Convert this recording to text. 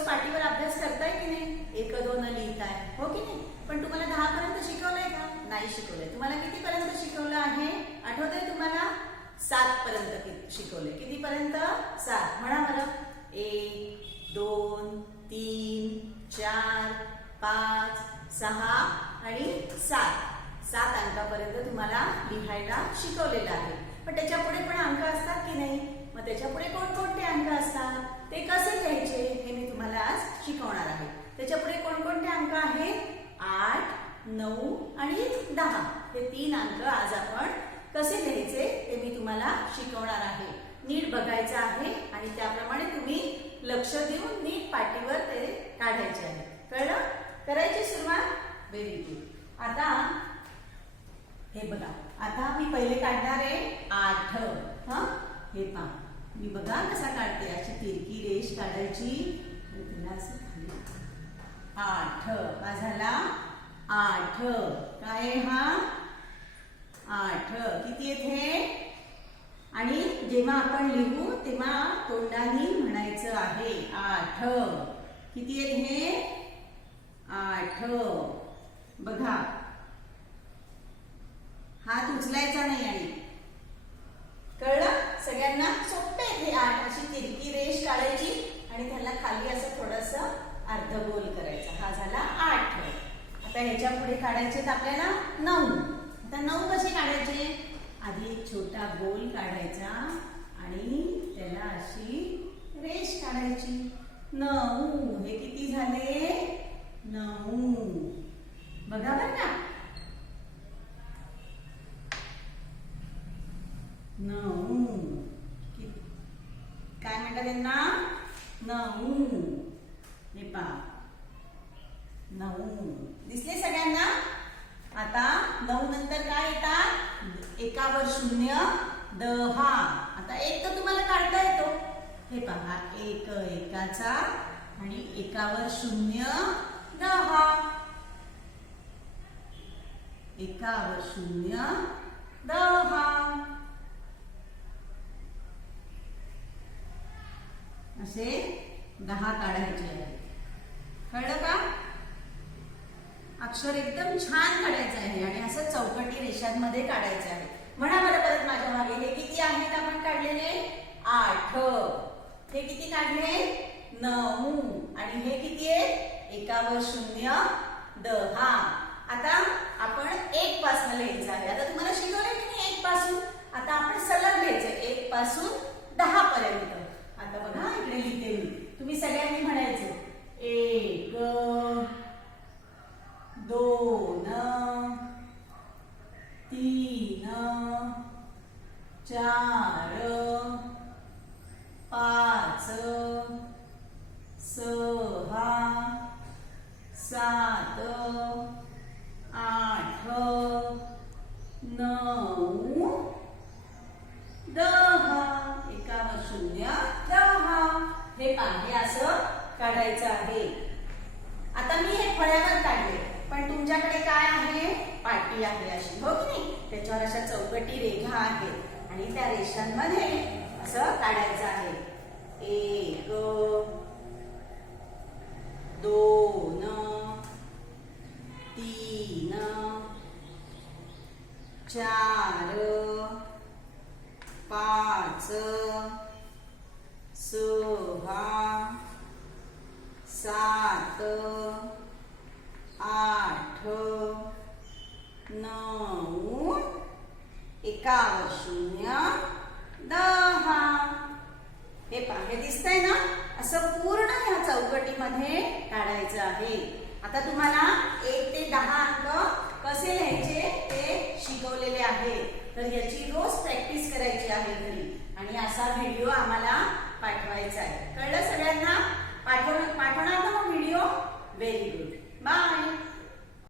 रोज पाटीवर अभ्यास करताय की नाही? 1 2 लिहिताय, हो की नाही? पण तुम्हाला 10 पर्यंत शिकवलंय का? नाही शिकवलंय. तुम्हाला किती पर्यंत शिकवलं आहे? आठवतंय तुम्हाला? 7 पर्यंत शिकवले. किती पर्यंत? 7. म्हणा बरं. 1 2 3 4 5 6 आणि 7. 7 अंकापर्यंत तुम्हाला लिहायला शिकवलेलं आहे. पण त्याच्यापुढे पण अंक असतात की नाही? मग त्याच्यापुढे कोणकोणते अंक असतात, ते कसे लिहायचे हे मी तुम्हाला आज शिकवणार आहे. त्याच्यापुढे कोणकोणते अंक आहेत? 8 9 आणि 10. हे 3 अंक आज आपण कसे लिहायचे ते मी तुम्हाला शिकवणार आहे. नीट बघायचं आहे आणि त्याप्रमाणे तुम्ही लक्ष देऊन नीट पाटीवर ते काढायचे आहे. कळलं? करायची सुरुवात. Very good. आता हे बघा, आता मी पहिले काढणार आहे 8. हे पहा, मी बघा कसा काढते. अशी तिरकी रेष काढायची. 8 हा झाला 8. काय हा? 8. किती येथे? आणि जेव्हा आपण लिहू तेव्हा तोंडाने म्हणायचं आहे 8. किती येथे? 8. बघा, हात उचलायचा नाही. आणि कळलं सगळ्यांना? सोपं आहे हे. 8 अशी तिरकी रेष काढायची आणि त्याला खाली असं थोडस अर्धगोल करायचा. हा झाला 8. आता ह्याच्या पुढे काढायचे आपल्याला 9. आता 9 कसे काढायचे? आधी एक छोटा गोल काढायचा आणि त्याला अशी रेष काढायची. 9. हे किती झाले? 9. बघा बरं का? 9. काय म्हणतात त्यांना? 9. हे पहा, 9 दिसले सगळ्यांना? आता 9 नंतर काय येतात? एकावर 0 10. आता 1 तर तुम्हाला काढता येतो. हे पहा, 1 एकाचा आणि एकावर 0 10. एकावर 0 10. असे 10 काढायचे आहे. कळलं का? अक्षर एकदम छान काढायचं आहे आणि असं चौकटी रेषांमध्ये काढायचं आहे. म्हणा मला परत माझ्या मागे. हे किती आहेत आपण काढलेले? 8. हे किती काढले? 9. आणि हे किती आहे? एकावर 0 10. आता आपण 1 पासून लिहायचं आहे. आता तुम्हाला शिकवलंय की नाही 1 पासून? आता आपण सलग लिहायचं 1 पासून 10 पर्यंत. आता बघा इकडे लिहिते मी. तुम्ही सगळ्यांनी म्हणायचं 1 2 3 4 5 6 7 8 9 10. एकावर 0 10. हे पाहे असं काढायचं आहे. आता मी हे फळ्यावर काढले, पण तुमच्याकडे काय आहे? पाटी आहे अशी, हो की नाही? त्याच्यावर अशा चौकटी रेखा आहेत आणि त्या रेषांमध्ये असं काढायचं आहे. 1 2 3 4 5 6 7 8 9 एकावर 0 10. हे पहा, हे दिसतंय ना? असं पूर्ण ह्या चौकटीमध्ये काढायचं आहे. आता तुम्हाला 1 ते 10 अंक कसे लिहायचे ते शिकवलेले आहे. तर याची रोज प्रॅक्टिस करायची आहे घरी आणि असा व्हिडिओ आम्हाला पाठवायचा आहे. कळलं सगळ्यांना? पाठवणार ना व्हिडिओ? Very good. बाय.